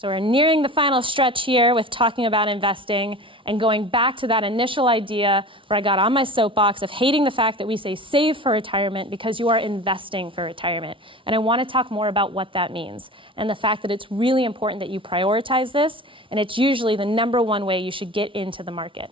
So we're nearing the final stretch here with talking about investing and going back to that initial idea where I got on my soapbox of hating the fact that we say save for retirement because you are investing for retirement. And I want to talk more about what that means and the fact that it's really important that you prioritize this, and it's usually the #1 way you should get into the market.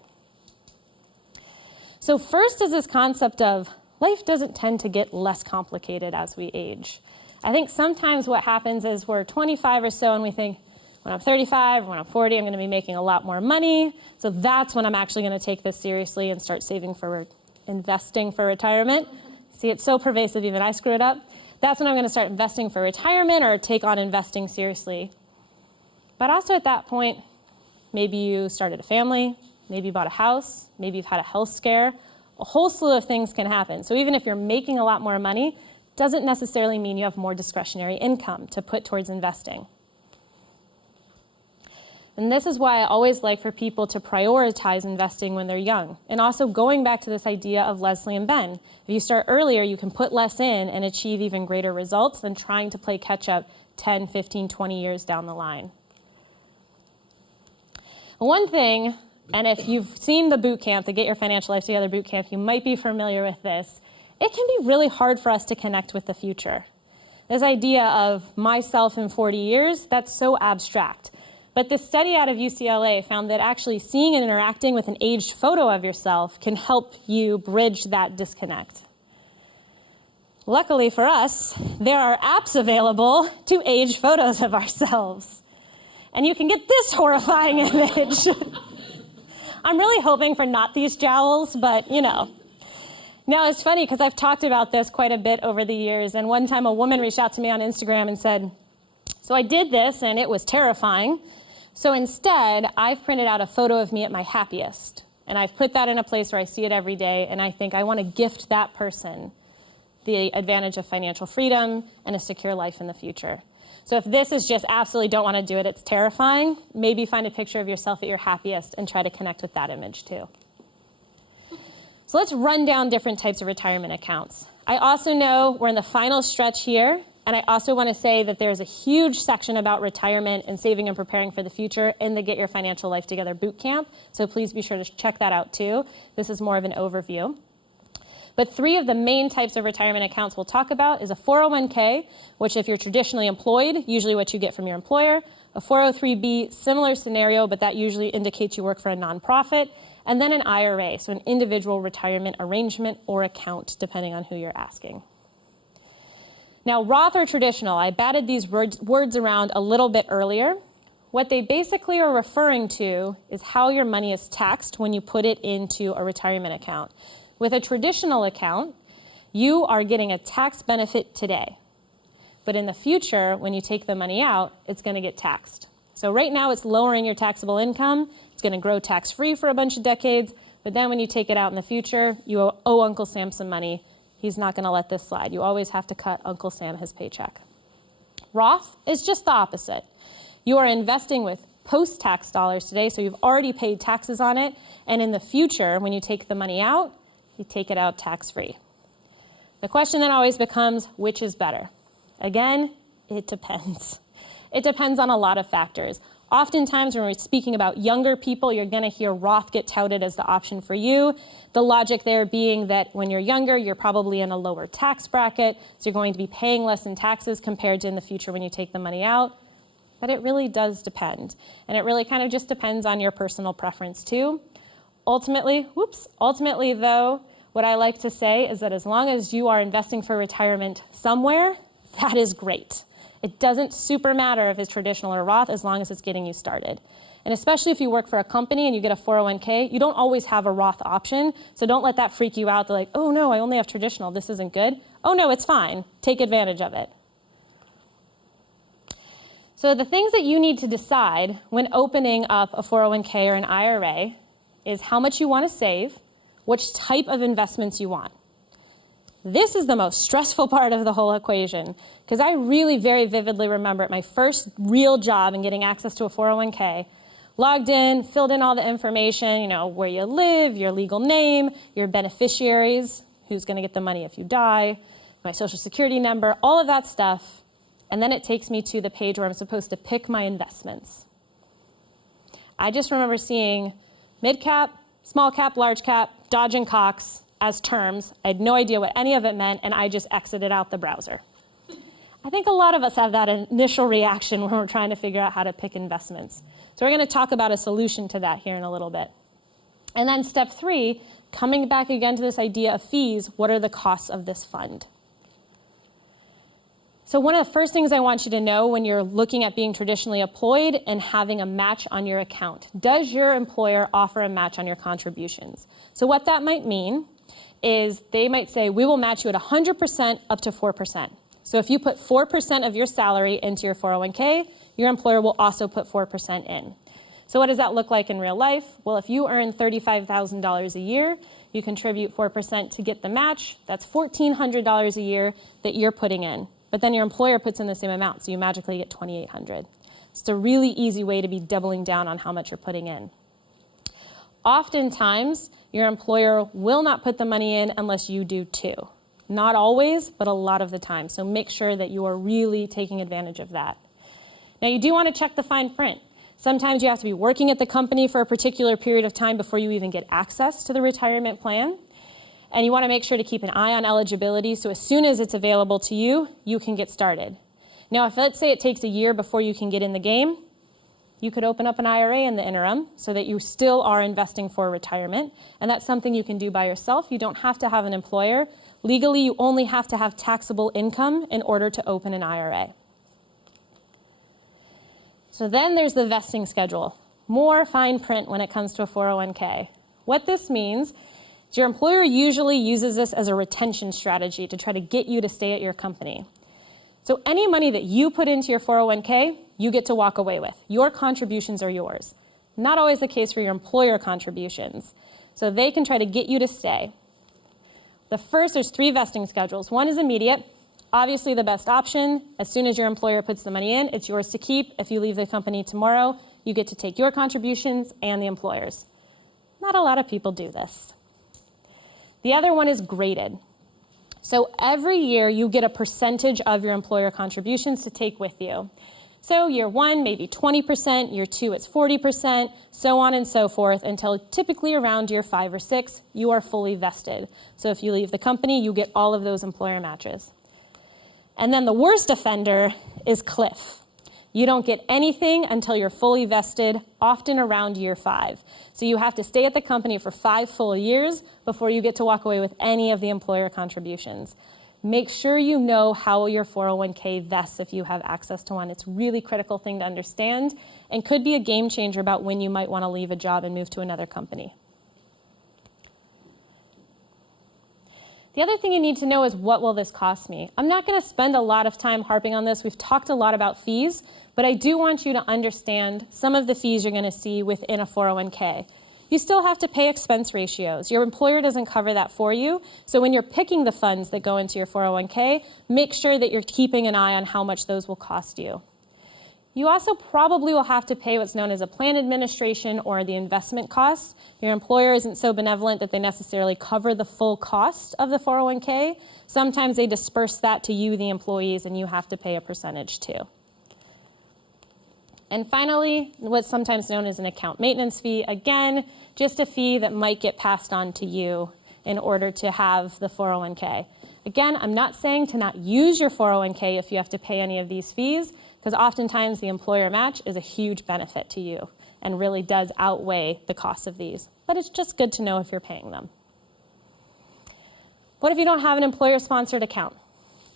So first is this concept of life doesn't tend to get less complicated as we age. I think sometimes what happens is we're 25 or so and we think, when I'm 35, when I'm 40, I'm going to be making a lot more money. So that's when I'm actually going to take this seriously and start investing for retirement. See, it's so pervasive, even I screw it up. That's when I'm going to start investing for retirement or take on investing seriously. But also at that point, maybe you started a family, maybe you bought a house, maybe you've had a health scare. A whole slew of things can happen. So even if you're making a lot more money, doesn't necessarily mean you have more discretionary income to put towards investing. And this is why I always like for people to prioritize investing when they're young. And also going back to this idea of Leslie and Ben. If you start earlier, you can put less in and achieve even greater results than trying to play catch up 10, 15, 20 years down the line. One thing, and if you've seen the boot camp, the Get Your Financial Life Together boot camp, you might be familiar with this. It can be really hard for us to connect with the future. This idea of myself in 40 years, that's so abstract. But this study out of UCLA found that actually seeing and interacting with an aged photo of yourself can help you bridge that disconnect. Luckily for us, there are apps available to age photos of ourselves. And you can get this horrifying image. I'm really hoping for not these jowls, but you know. Now it's funny because I've talked about this quite a bit over the years, and one time a woman reached out to me on Instagram and said, so I did this and it was terrifying. So instead, I've printed out a photo of me at my happiest, and I've put that in a place where I see it every day, and I think I want to gift that person the advantage of financial freedom and a secure life in the future. So if this is just absolutely don't want to do it, it's terrifying, maybe find a picture of yourself at your happiest and try to connect with that image too. So let's run down different types of retirement accounts. I also know we're in the final stretch here, and I also want to say that there's a huge section about retirement and saving and preparing for the future in the Get Your Financial Life Together bootcamp, so please be sure to check that out too. This is more of an overview. But 3 of the main types of retirement accounts we'll talk about is a 401k, which if you're traditionally employed, usually what you get from your employer, a 403b, similar scenario, but that usually indicates you work for a nonprofit, and then an IRA, so an individual retirement arrangement or account, depending on who you're asking. Now, Roth or traditional, I batted these words around a little bit earlier. What they basically are referring to is how your money is taxed when you put it into a retirement account. With a traditional account, you are getting a tax benefit today. But in the future, when you take the money out, it's going to get taxed. So right now, it's lowering your taxable income. It's going to grow tax-free for a bunch of decades. But then when you take it out in the future, you owe Uncle Sam some money. He's not going to let this slide. You always have to cut Uncle Sam his paycheck. Roth is just the opposite. You are investing with post-tax dollars today, so you've already paid taxes on it. And in the future, when you take the money out, you take it out tax-free. The question then always becomes, which is better? Again, it depends. It depends on a lot of factors. Oftentimes when we're speaking about younger people, you're going to hear Roth get touted as the option for you. The logic there being that when you're younger, you're probably in a lower tax bracket, so you're going to be paying less in taxes compared to in the future when you take the money out. But it really does depend. And it really kind of just depends on your personal preference too. Ultimately, though, what I like to say is that as long as you are investing for retirement somewhere, that is great. It doesn't super matter if it's traditional or Roth as long as it's getting you started. And especially if you work for a company and you get a 401k, you don't always have a Roth option. So don't let that freak you out. They're like, oh no, I only have traditional. This isn't good. Oh no, it's fine. Take advantage of it. So the things that you need to decide when opening up a 401k or an IRA is how much you want to save, which type of investments you want. This is the most stressful part of the whole equation, because I really very vividly remember at my first real job and getting access to a 401k, logged in, filled in all the information, where you live, your legal name, your beneficiaries, who's going to get the money if you die, my social security number, all of that stuff. And then it takes me to the page where I'm supposed to pick my investments. I just remember seeing mid-cap, small cap, large cap, Dodge and Cox as terms. I had no idea what any of it meant, and I just exited out the browser. I think a lot of us have that initial reaction when we're trying to figure out how to pick investments. So we're going to talk about a solution to that here in a little bit. And then step 3, coming back again to this idea of fees, what are the costs of this fund? So one of the first things I want you to know when you're looking at being traditionally employed and having a match on your account, does your employer offer a match on your contributions? So what that might mean is they might say, we will match you at 100% up to 4%. So if you put 4% of your salary into your 401k, your employer will also put 4% in. So what does that look like in real life? Well, if you earn $35,000 a year, you contribute 4% to get the match. That's $1,400 a year that you're putting in. But then your employer puts in the same amount, so you magically get $2,800. It's a really easy way to be doubling down on how much you're putting in. Oftentimes, your employer will not put the money in unless you do too. Not always, but a lot of the time. So make sure that you are really taking advantage of that. Now, you do want to check the fine print. Sometimes you have to be working at the company for a particular period of time before you even get access to the retirement plan. And you want to make sure to keep an eye on eligibility, so as soon as it's available to you, you can get started. Now, if let's say it takes a year before you can get in the game, you could open up an IRA in the interim so that you still are investing for retirement. And that's something you can do by yourself. You don't have to have an employer. Legally, you only have to have taxable income in order to open an IRA. So then there's the vesting schedule. More fine print when it comes to a 401k. What this means is your employer usually uses this as a retention strategy to try to get you to stay at your company. So any money that you put into your 401k, you get to walk away with. Your contributions are yours. Not always the case for your employer contributions. So they can try to get you to stay. There's 3 vesting schedules. One is immediate. Obviously the best option. As soon as your employer puts the money in, it's yours to keep. If you leave the company tomorrow, you get to take your contributions and the employer's. Not a lot of people do this. The other one is graded. So every year you get a percentage of your employer contributions to take with you. So year 1, maybe 20%, year 2, it's 40%, so on and so forth, until typically around year 5 or 6, you are fully vested. So if you leave the company, you get all of those employer matches. And then the worst offender is cliff. You don't get anything until you're fully vested, often around year 5. So you have to stay at the company for 5 full years before you get to walk away with any of the employer contributions. Make sure you know how your 401k vests if you have access to one. It's a really critical thing to understand and could be a game changer about when you might want to leave a job and move to another company. The other thing you need to know is, what will this cost me? I'm not going to spend a lot of time harping on this. We've talked a lot about fees, but I do want you to understand some of the fees you're going to see within a 401k. You still have to pay expense ratios. Your employer doesn't cover that for you. So when you're picking the funds that go into your 401k, make sure that you're keeping an eye on how much those will cost you. You also probably will have to pay what's known as a plan administration or the investment costs. Your employer isn't so benevolent that they necessarily cover the full cost of the 401k. Sometimes they disperse that to you, the employees, and you have to pay a percentage too. And finally, what's sometimes known as an account maintenance fee. Again, just a fee that might get passed on to you in order to have the 401k. Again, I'm not saying to not use your 401k if you have to pay any of these fees, because oftentimes the employer match is a huge benefit to you and really does outweigh the cost of these. But it's just good to know if you're paying them. What if you don't have an employer-sponsored account?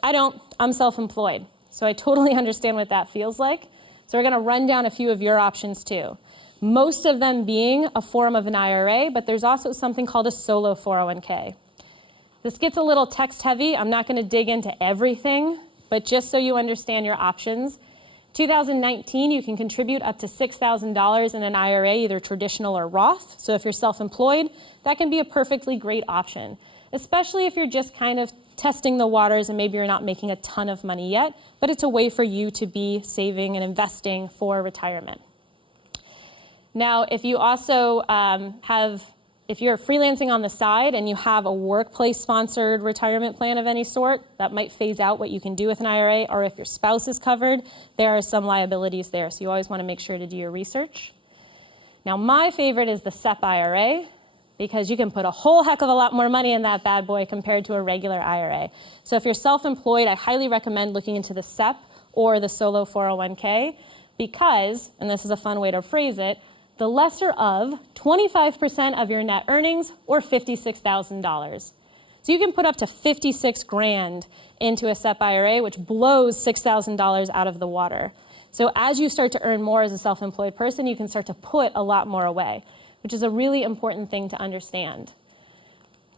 I don't. I'm self-employed, so I totally understand what that feels like. So we're going to run down a few of your options too. Most of them being a form of an IRA, but there's also something called a solo 401k. This gets a little text heavy. I'm not going to dig into everything, but just so you understand your options. 2019, you can contribute up to $6,000 in an IRA, either traditional or Roth. So if you're self-employed, that can be a perfectly great option, especially if you're just kind of testing the waters and maybe you're not making a ton of money yet, but it's a way for you to be saving and investing for retirement. Now, if you also have if you're freelancing on the side and you have a workplace-sponsored retirement plan of any sort, that might phase out what you can do with an IRA, or if your spouse is covered, there are some liabilities there, so you always want to make sure to do your research. Now, my favorite is the SEP IRA, because you can put a whole heck of a lot more money in that bad boy compared to a regular IRA. So if you're self-employed, I highly recommend looking into the SEP or the solo 401k, because, and this is a fun way to phrase it, the lesser of 25% of your net earnings, or $56,000. So you can put up to 56 grand into a SEP IRA, which blows $6,000 out of the water. So as you start to earn more as a self-employed person, you can start to put a lot more away, which is a really important thing to understand.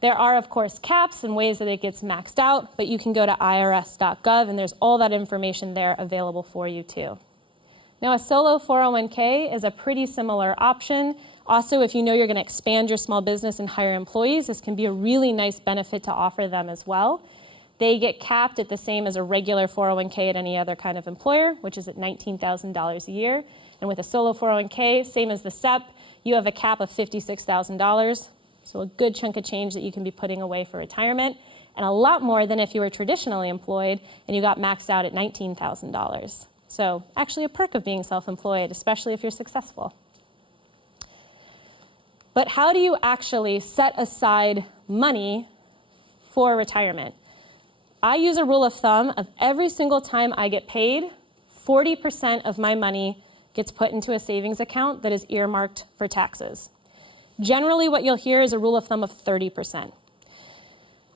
There are, of course, caps and ways that it gets maxed out, but you can go to irs.gov, and there's all that information there available for you too. Now, a solo 401k is a pretty similar option. Also, if you know you're going to expand your small business and hire employees, this can be a really nice benefit to offer them as well. They get capped at the same as a regular 401k at any other kind of employer, which is at $19,000 a year. And with a solo 401k, same as the SEP, you have a cap of $56,000. So a good chunk of change that you can be putting away for retirement, and a lot more than if you were traditionally employed and you got maxed out at $19,000. So actually a perk of being self-employed, especially if you're successful. But how do you actually set aside money for retirement? I use a rule of thumb of every single time I get paid, 40% of my money gets put into a savings account that is earmarked for taxes. Generally, what you'll hear is a rule of thumb of 30%.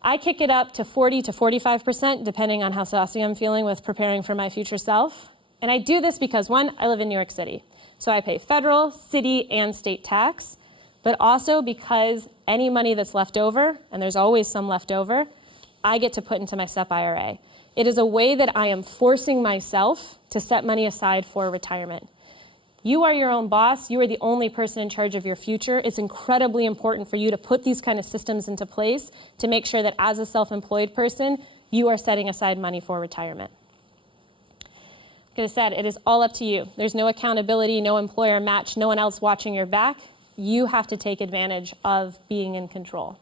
I kick it up to 40 to 45%, depending on how saucy I'm feeling with preparing for my future self. And I do this because, one, I live in New York City, so I pay federal, city, and state tax, but also because any money that's left over, and there's always some left over, I get to put into my SEP IRA. It is a way that I am forcing myself to set money aside for retirement. You are your own boss. You are the only person in charge of your future. It's incredibly important for you to put these kind of systems into place to make sure that as a self-employed person, you are setting aside money for retirement. Like I said, it is all up to you. There's no accountability, no employer match, no one else watching your back. You have to take advantage of being in control.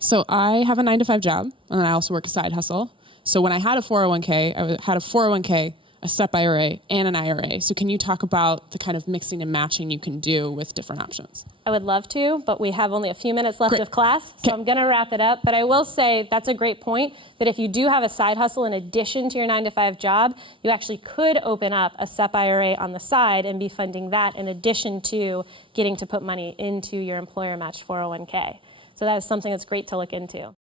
So I have a 9-to-5 job, and I also work a side hustle. So when I had a 401k, I had a 401k, a SEP IRA, and an IRA. So can you talk about the kind of mixing and matching you can do with different options? I would love to, but we have only a few minutes left of class, so I'm going to wrap it up. But I will say that's a great point, that if you do have a side hustle in addition to your 9-to-5 job, you actually could open up a SEP IRA on the side and be funding that in addition to getting to put money into your employer-matched 401k. So that is something that's great to look into.